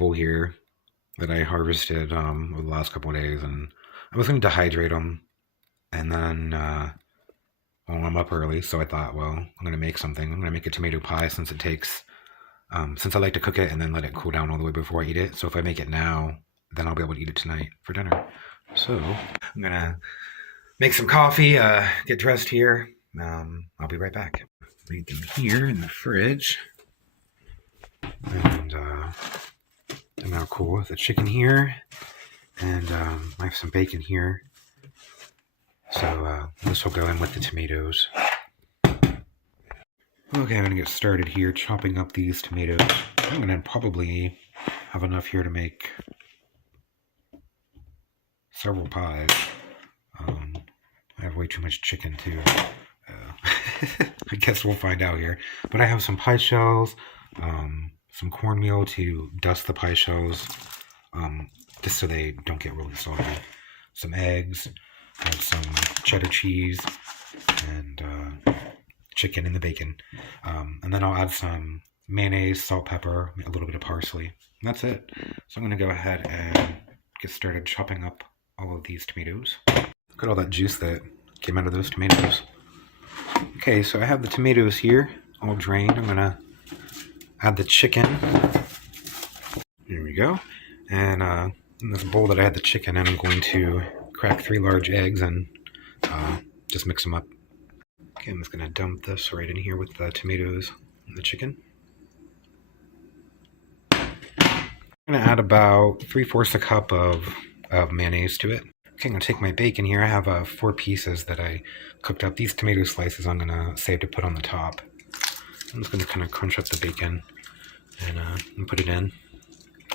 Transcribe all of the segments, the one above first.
bowl here that I harvested over the last couple of days, and I was going to dehydrate them, and then well, I'm up early, so I thought, well, I'm going to make something. I'm going to make a tomato pie since it takes since I like to cook it and then let it cool down all the way before I eat it. So if I make it now, then I'll be able to eat it tonight for dinner. So I'm going to make some coffee, get dressed here. I'll be right back. Leave them here in the fridge. And they're now cool with the chicken here. And I have some bacon here. So this will go in with the tomatoes. Okay, I'm going to get started here chopping up these tomatoes. I'm going to probably have enough here to make several pies. I have way too much chicken too. I guess we'll find out here. But I have some pie shells, some cornmeal to dust the pie shells, just so they don't get really soggy. Some eggs, I have some cheddar cheese, and chicken and the bacon. And then I'll add some mayonnaise, salt, pepper, a little bit of parsley. And that's it. So I'm going to go ahead and get started chopping up all of these tomatoes. Look at all that juice that came out of those tomatoes. Okay, so I have the tomatoes here, all drained. I'm going to add the chicken. Here we go. And in this bowl that I had the chicken in, I'm going to crack 3 large eggs and just mix them up. Okay, I'm just going to dump this right in here with the tomatoes and the chicken. I'm going to add about 3/4 a cup of mayonnaise to it. Okay, I'm going to take my bacon here. I have 4 pieces that I cooked up. These tomato slices I'm going to save to put on the top. I'm just going to kind of crunch up the bacon and put it in.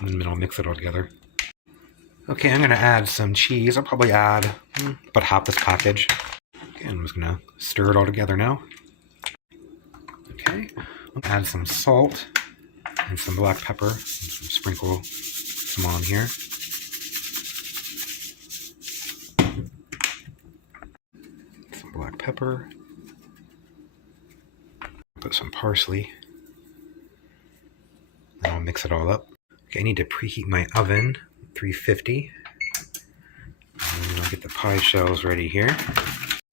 And then I'll mix it all together. Okay, I'm going to add some cheese. I'll probably add about half this package. Okay, I'm just going to stir it all together now. Okay, I'll add some salt and some black pepper. Sprinkle some on here. Some black pepper. Put some parsley. And I'll mix it all up. Okay, I need to preheat my oven, 350. And I'll get the pie shells ready here.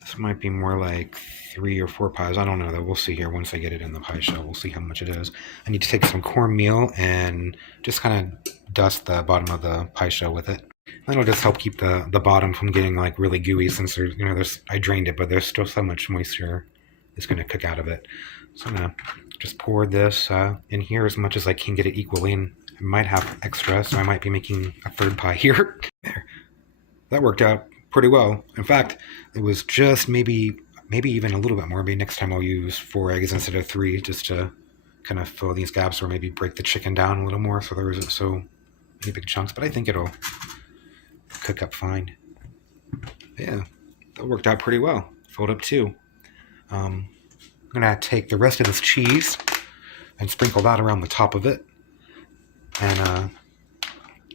This might be more like 3 or 4 pies. I don't know though. We'll see here once I get it in the pie shell. We'll see how much it is. I need to take some cornmeal and just kind of dust the bottom of the pie shell with it. That'll just help keep the bottom from getting like really gooey, since there's I drained it, but there's still so much moisture that's going to cook out of it. So I'm gonna just pour this in here as much as I can get it equally, and I might have extra, so I might be making a 3rd pie here. There, that worked out pretty well. In fact, it was just maybe even a little bit more. Maybe next time I'll use 4 eggs instead of 3, just to kind of fill these gaps, or maybe break the chicken down a little more so there isn't so many big chunks. But I think it'll cook up fine. Yeah, that worked out pretty well. Filled up 2. I'm gonna take the rest of this cheese and sprinkle that around the top of it, and I'll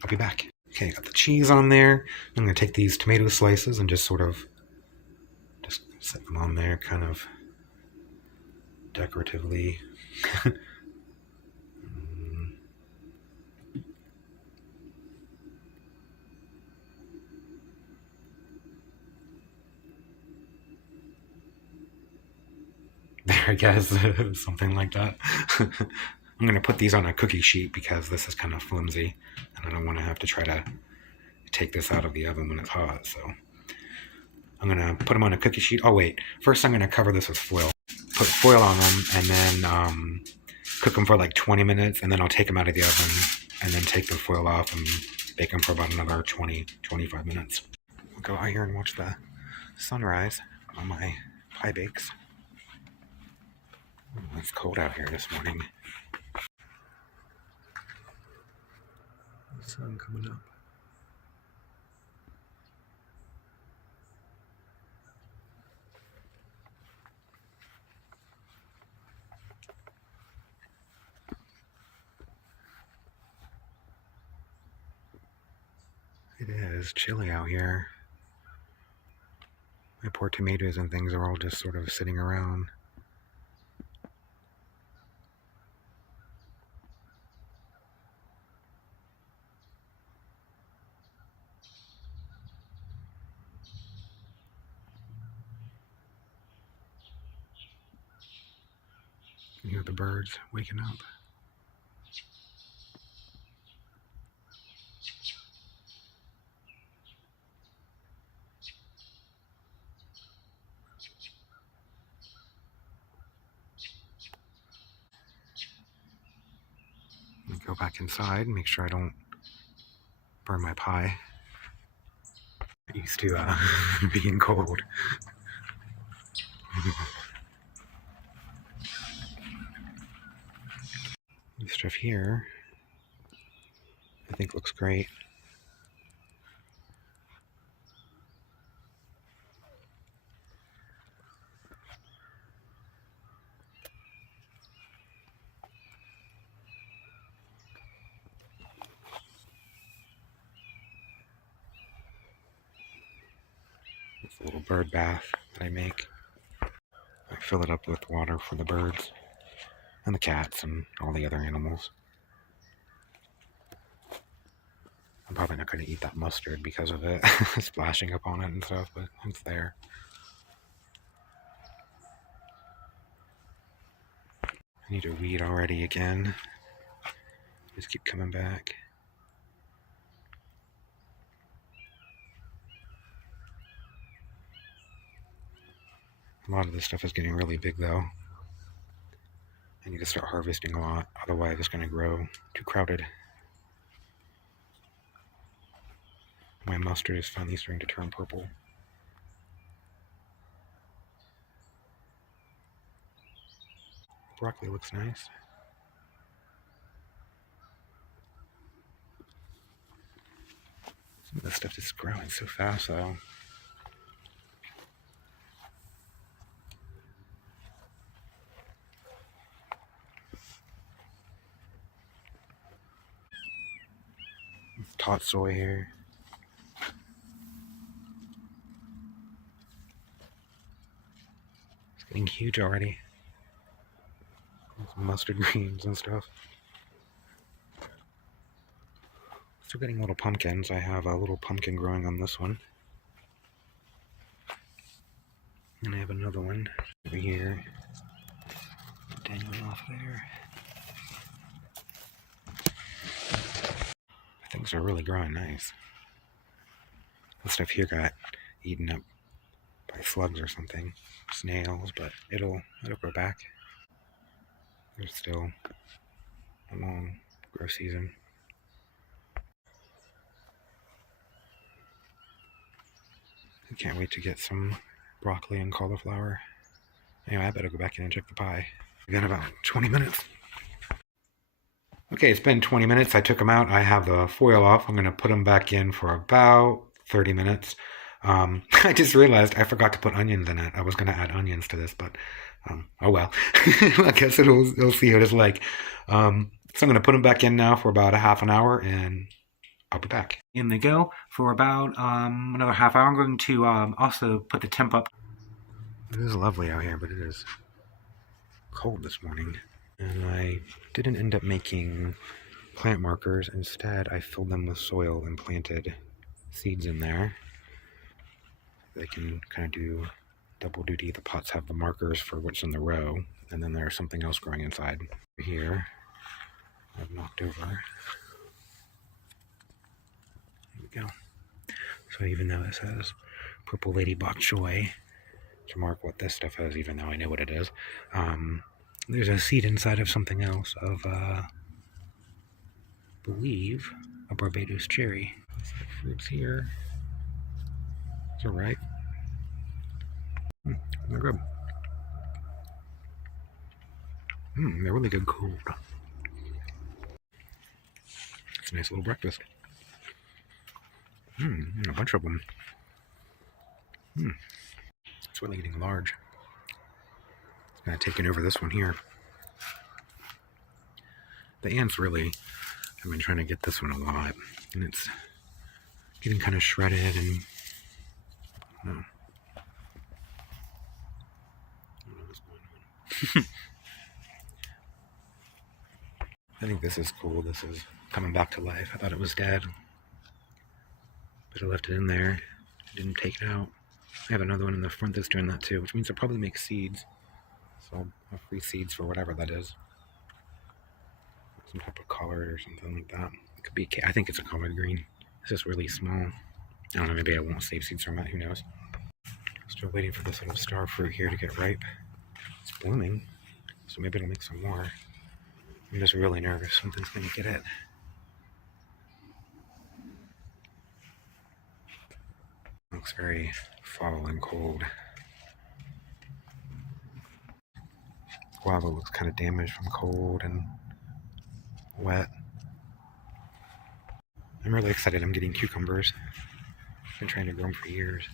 be back. Okay, got the cheese on there. I'm gonna take these tomato slices and just sort of just set them on there, kind of decoratively. There, I guess, something like that. I'm going to put these on a cookie sheet because this is kind of flimsy, and I don't want to have to try to take this out of the oven when it's hot, so I'm going to put them on a cookie sheet. Oh, wait. First, I'm going to cover this with foil. Put foil on them, and then cook them for like 20 minutes, and then I'll take them out of the oven, and then take the foil off and bake them for about another 20-25 minutes. I'll go out here and watch the sunrise on my pie bakes. It's cold out here this morning. The sun coming up. It is chilly out here. My poor tomatoes and things are all just sort of sitting around. the birds waking up. Go back inside, make sure I don't burn my pie. I'm used to being cold. This stuff here, I think looks great. It's a little bird bath that I make. I fill it up with water for the birds and the cats and all the other animals. I'm probably not going to eat that mustard because of it splashing up on it and stuff, but it's there. I need to weed already again. Just keep coming back. A lot of this stuff is getting really big though. I need to start harvesting a lot, otherwise it's going to grow too crowded. My mustard is finally starting to turn purple. Broccoli looks nice. Some of this stuff is growing so fast though. Tot soy here. It's getting huge already. Some mustard greens and stuff. Still getting little pumpkins. I have a little pumpkin growing on this one. And I have another one over here. Dangling off there. Things are really growing nice. This stuff here got eaten up by slugs or something. Snails, but it'll grow back. There's still a long grow season. I can't wait to get some broccoli and cauliflower. Anyway, I better go back in and check the pie. We got about 20 minutes. Okay, it's been 20 minutes. I took them out. I have the foil off. I'm going to put them back in for about 30 minutes. I just realized I forgot to put onions in it. I was going to add onions to this, but oh well. I guess it'll see what it's like. So I'm going to put them back in now for about a half an hour, and I'll be back. In they go for about another half hour. I'm going to also put the temp up. It is lovely out here, but it is cold this morning. And I didn't end up making plant markers. Instead, I filled them with soil and planted seeds in there. They can kind of do double duty. The pots have the markers for what's in the row, and then there's something else growing inside. Here, I've knocked over. There we go. So even though it says Purple Lady Bok Choy to mark what this stuff is, even though I know what it is, there's a seed inside of something else of, believe, a Barbados cherry. The fruits here. It's alright. They're good. They're really good cold. It's a nice little breakfast. A bunch of them. It's really getting large. It's kind of taking over this one here. The ants really have been trying to get this one a lot, and it's getting kind of shredded and I don't know what's going on. I think this is cool. This is coming back to life. I thought it was dead, but I left it in there. I didn't take it out. I have another one in the front that's doing that too, which means I'll probably make seeds. So I'll have free seeds for whatever that is. some type of color or something like that. It could be, I think it's a collard green. It's just really small. I don't know, maybe I won't save seeds from it, who knows. Still waiting for this little star fruit here to get ripe. It's blooming, so maybe it'll make some more. I'm just really nervous something's gonna get it. Looks very fall and cold. Guava looks kind of damaged from cold and wet. I'm really excited. I'm getting cucumbers. I've been trying to grow them for years.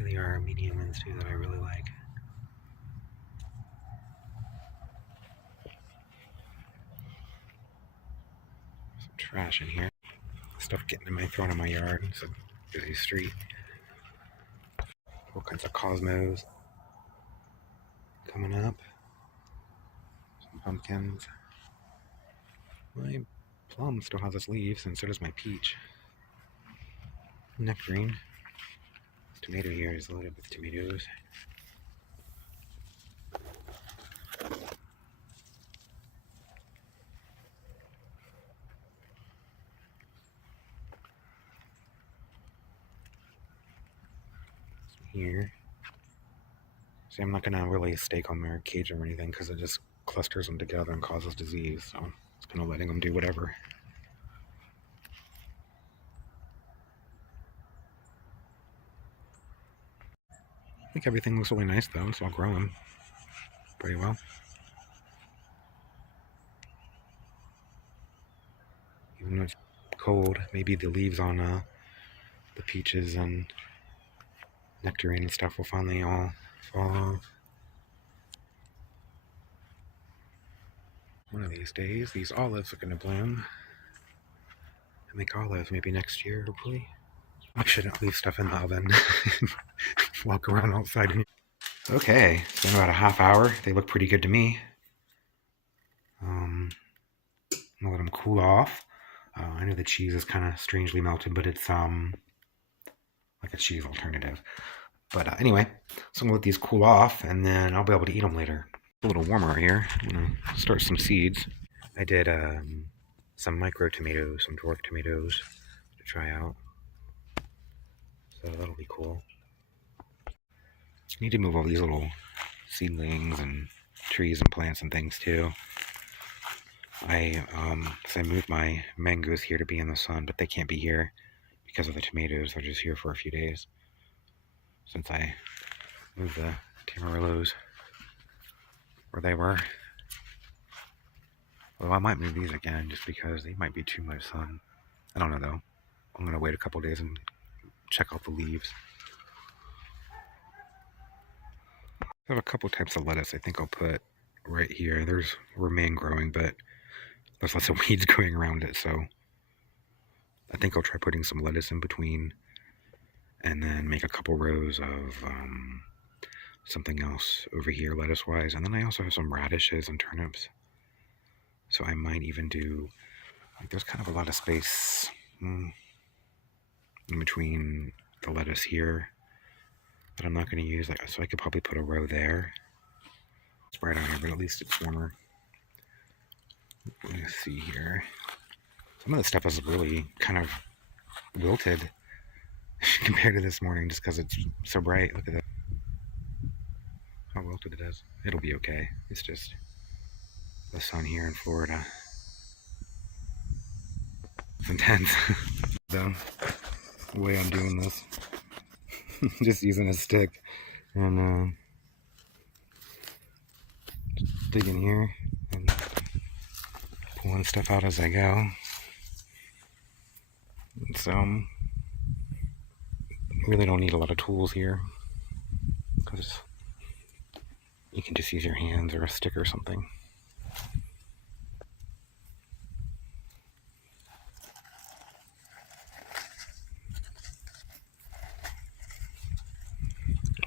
They are medium ones too that I really like. Some trash in here. Stuff thrown in my yard. It's a busy street. All kinds of cosmos coming up. Some pumpkins. My plum still has its leaves, and so does my peach. Nectarine. This tomato here is loaded with tomatoes. Here. See, I'm not going to really stake on their cage or anything because it just clusters them together and causes disease. So it's kind of letting them do whatever. I think everything looks really nice though, so I'll grow them pretty well. Even though it's cold, maybe the leaves on the peaches and nectarine and stuff will finally all fall off. One of these days, these olives are going to bloom and make olives maybe next year, hopefully. I shouldn't leave stuff in the oven. Walk around outside. Okay, it's been about a half hour. They look pretty good to me. I'm gonna let them cool off. I know the cheese is kind of strangely melted, but it's like a cheese alternative. But anyway, so I'm gonna let these cool off, and then I'll be able to eat them later. A little warmer here. I'm gonna start some seeds. I did some micro tomatoes, some dwarf tomatoes to try out. So that'll be cool. I need to move all these little seedlings and trees and plants and things too. I moved my mangoes here to be in the sun, but they can't be here because of the tomatoes. They're just here for a few days since I moved the tamarillos where they were. Well, I might move these again just because they might be too much sun. I don't know though. I'm gonna wait a couple days and check out the leaves. I have a couple types of lettuce I think I'll put right here. There's romaine growing, but there's lots of weeds growing around it, so I think I'll try putting some lettuce in between and then make a couple rows of something else over here lettuce-wise. And then I also have some radishes and turnips. So I might even do, like, there's kind of a lot of space in between the lettuce here that I'm not going to use. So I could probably put a row there. It's bright out here, but at least it's warmer. Let's see here. Some of the stuff is really kind of wilted compared to this morning just because it's so bright. Look at that. How wilted it is. It'll be okay. It's just the sun here in Florida. It's intense. The way I'm doing this. Just using a stick and digging here and pulling stuff out as I go. So really don't need a lot of tools here because you can just use your hands or a stick or something.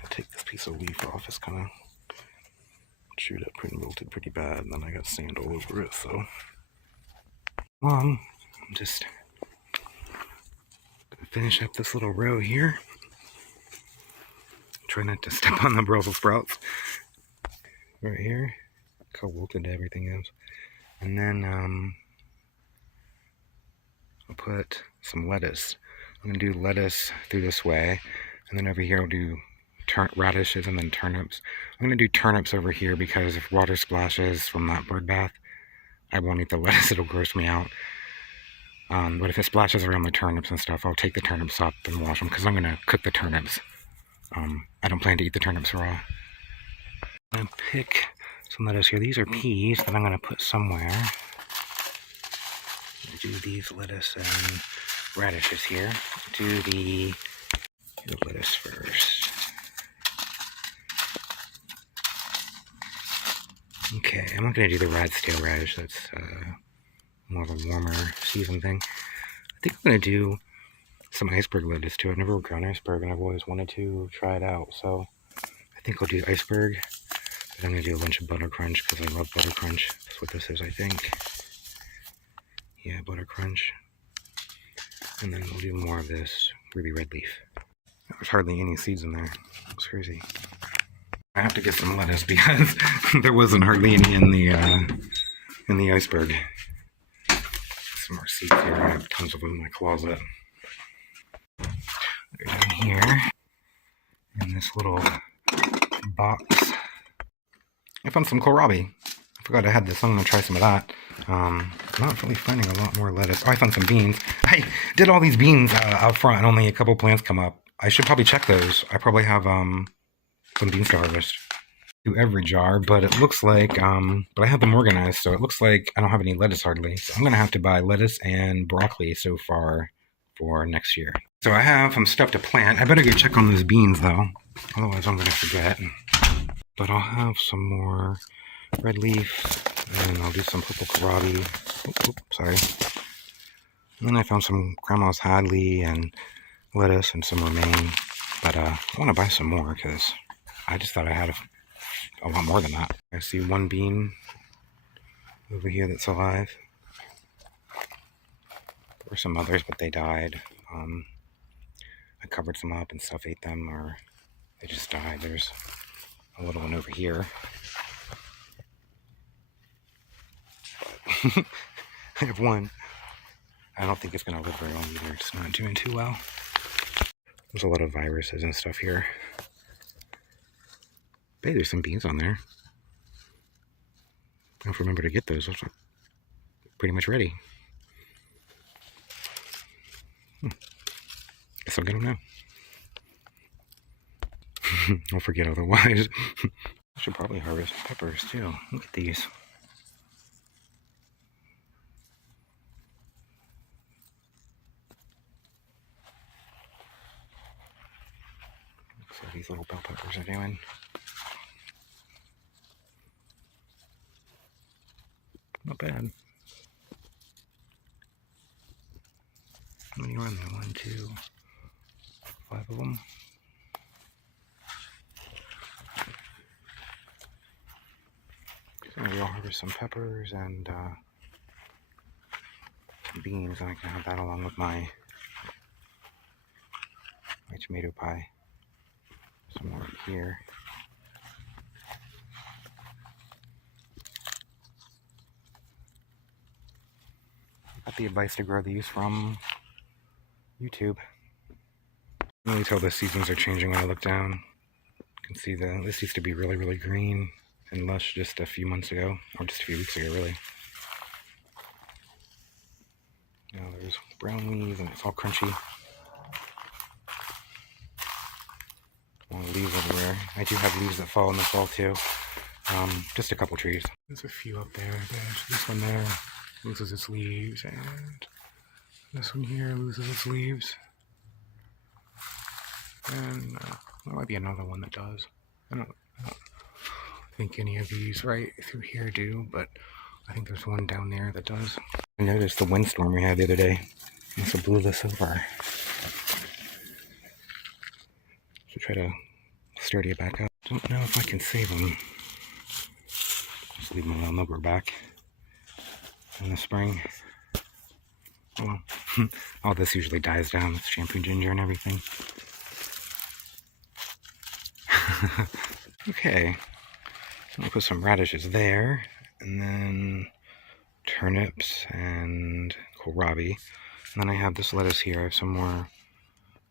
I'll take this piece of leaf off. It's kind of chewed up and wilted pretty bad, and then I got sand all over it, so I'm just gonna finish up this little row here. Try not to step on the Brussels sprouts right here. Look how wilted everything is. And then I'll put some lettuce. I'm going to do lettuce through this way. And then over here I'll do radishes and then turnips. I'm going to do turnips over here because if water splashes from that bird bath, I won't eat the lettuce. It'll gross me out. But if it splashes around the turnips and stuff, I'll take the turnips up and wash them because I'm going to cook the turnips. I don't plan to eat the turnips raw. I'm going to pick some lettuce here. These are peas that I'm going to put somewhere. Do these lettuce and radishes here. Do the lettuce first. Okay, I'm not going to do the stale radish. That's more of a warmer season thing. I think I'm going to do some iceberg lettuce too. I've never grown iceberg and I've always wanted to try it out. So I think I'll do iceberg. But I'm going to do a bunch of butter crunch because I love butter crunch. That's what this is, I think. Yeah, butter crunch. And then we'll do more of this ruby red leaf. There's hardly any seeds in there. It's crazy. I have to get some lettuce because there wasn't hardly any in the iceberg. Some more seeds here. I have tons of them in my closet. They're down here in this little box. I found some kohlrabi. I forgot I had this. I'm gonna try some of that. Not really finding a lot more lettuce. Oh, I found some beans. I did all these beans out front and only a couple plants come up. I should probably check those. I probably have some beans to harvest. Do every jar, but it looks like, but I have them organized, so it looks like I don't have any lettuce hardly. So I'm gonna have to buy lettuce and broccoli so far for next year. So I have some stuff to plant. I better go check on those beans though, otherwise I'm gonna forget. But I'll have some more red leaf, and I'll do some purple kohlrabi. Sorry. And then I found some Grandma's Hadley and lettuce and some romaine. But I want to buy some more because I just thought I had a lot more than that. I see one bean over here that's alive. There were some others, but they died. I covered some up and stuff ate them, or they just died. There's a little one over here. But I have one. I don't think it's going to live very long either. It's not doing too well. There's a lot of viruses and stuff here. Hey, there's some beans on there. I don't remember to get those. Those are pretty much ready. Guess I'll get them now. I'll forget otherwise. I should probably harvest peppers too. Look at these. So these little bell peppers are doing. Not bad. How many are in there? 1, 2, 5 of them. So maybe I'll harvest some peppers and some beans, and I can have that along with my tomato pie. Some more here. Got the advice to grow these from YouTube. I can really tell the seasons are changing when I look down. You can see this used to be really, really green and lush just a few months ago, or just a few weeks ago, really. Now there's brown leaves and it's all crunchy. Long leaves everywhere. I do have leaves that fall in the fall too. Just a couple trees. There's a few up there. There's this one there loses its leaves, and this one here loses its leaves. And there might be another one that does. I don't think any of these right through here do, but I think there's one down there that does. I noticed the windstorm we had the other day. Must have blew this over. So try to sturdy it back up. Don't know if I can save them. Just leave them alone, they'll grow back in the spring. Well, all this usually dies down with shampoo ginger and everything. Okay, I'm gonna put some radishes there. and then turnips and kohlrabi. And then I have this lettuce here. I have some more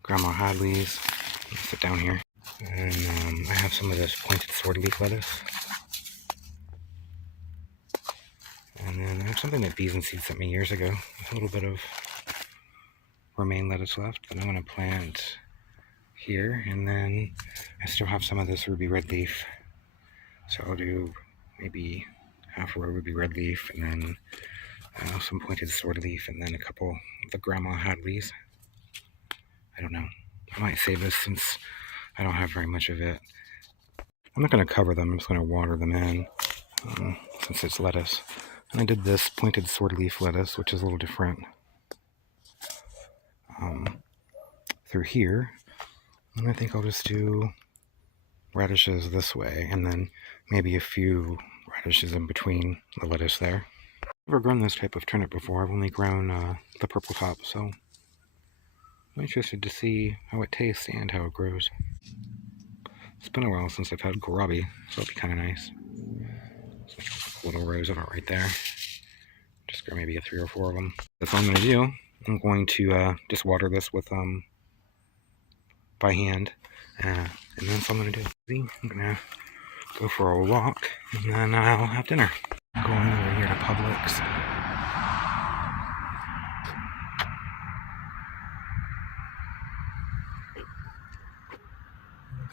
Grandma Hadley's. Let's sit down here. And I have some of this pointed sword leaf lettuce. And then I have something that Bees and Seeds sent me years ago. A little bit of romaine lettuce left that I'm going to plant here. And then I still have some of this ruby red leaf. So I'll do maybe half a row ruby red leaf, and then some pointed sword leaf, and then a couple of the Grandma Hadley's. I don't know. I might save this since I don't have very much of it. I'm not going to cover them. I'm just going to water them in since it's lettuce. And I did this pointed sword leaf lettuce, which is a little different, through here. And I think I'll just do radishes this way, and then maybe a few radishes in between the lettuce there. I've never grown this type of turnip before. I've only grown the purple top, so I'm interested to see how it tastes and how it grows. It's been a while since I've had kohlrabi, so it'll be kind of nice. So little rows of it right there. Just grow maybe 3 or 4 of them. That's all I'm going to do. I'm going to just water this with by hand, and then that's all I'm going to do. I'm going to go for a walk, and then I'll have dinner. I'm going over here to Publix.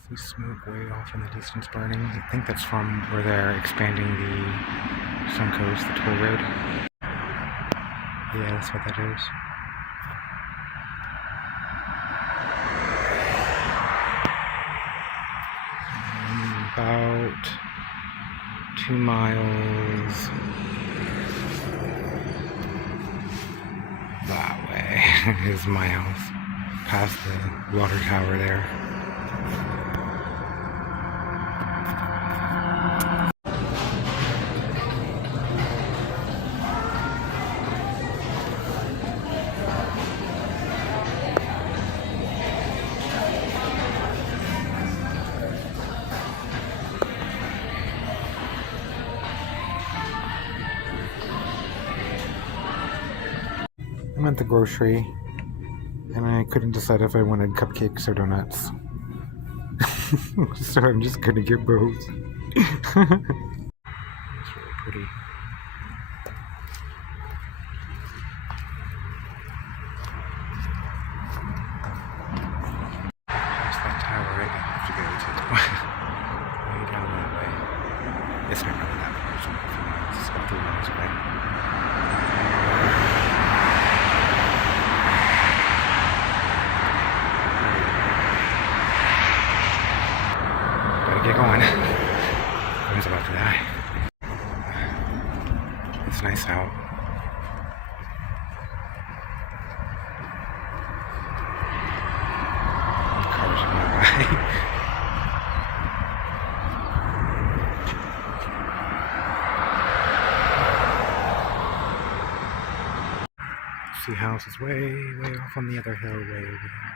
The smoke way off in the distance burning. I think that's from where they're expanding the Suncoast, the toll road. Yeah, that's what that is. About 2 miles that way is my house, past the water tower there. I'm at the grocery, and I couldn't decide if I wanted cupcakes or donuts. So I'm just gonna get both. It's really pretty. There's that tower I have to go to. Way down that way. It's not really that far, it's only a few miles. It's about 3 miles away. Get going. Phone's about to die. It's nice out. Cars are going by. See, house is way off on the other hill, way over there.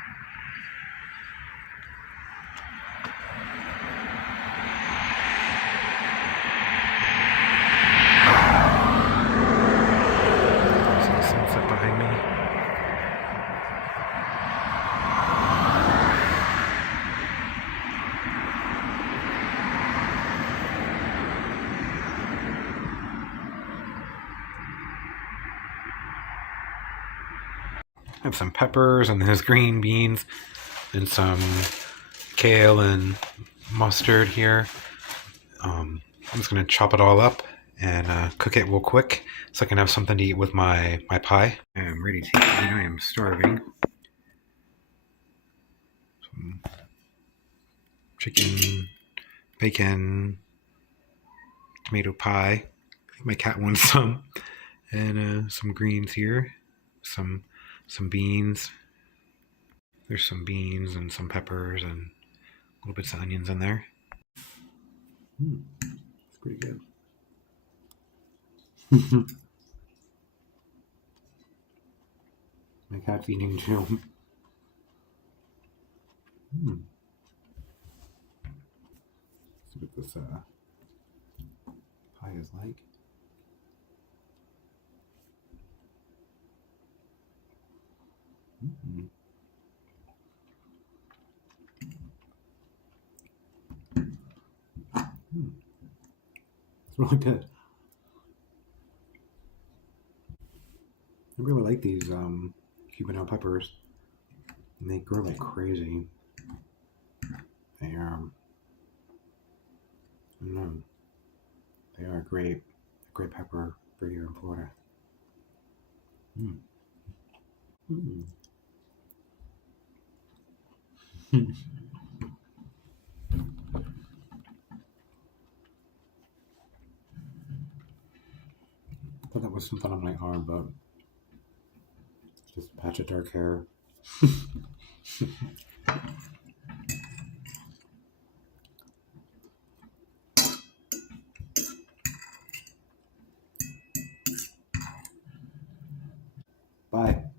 I have some peppers, and there's green beans, and some kale and mustard here. I'm just going to chop it all up and cook it real quick so I can have something to eat with my pie. I'm ready to eat. I am starving. Some chicken, bacon, tomato pie. I think my cat wants some. And some greens here. Some beans. There's some beans and some peppers and little bits of onions in there. It's pretty good. My cat's eating too. Let's see what this pie is like. really good. I really like these Cubanelle peppers. And they grow like crazy. They are, I don't know, they are a great pepper for here in Florida. Mm. Mm. I thought that was something on my arm, but it's just a patch of dark hair. Bye.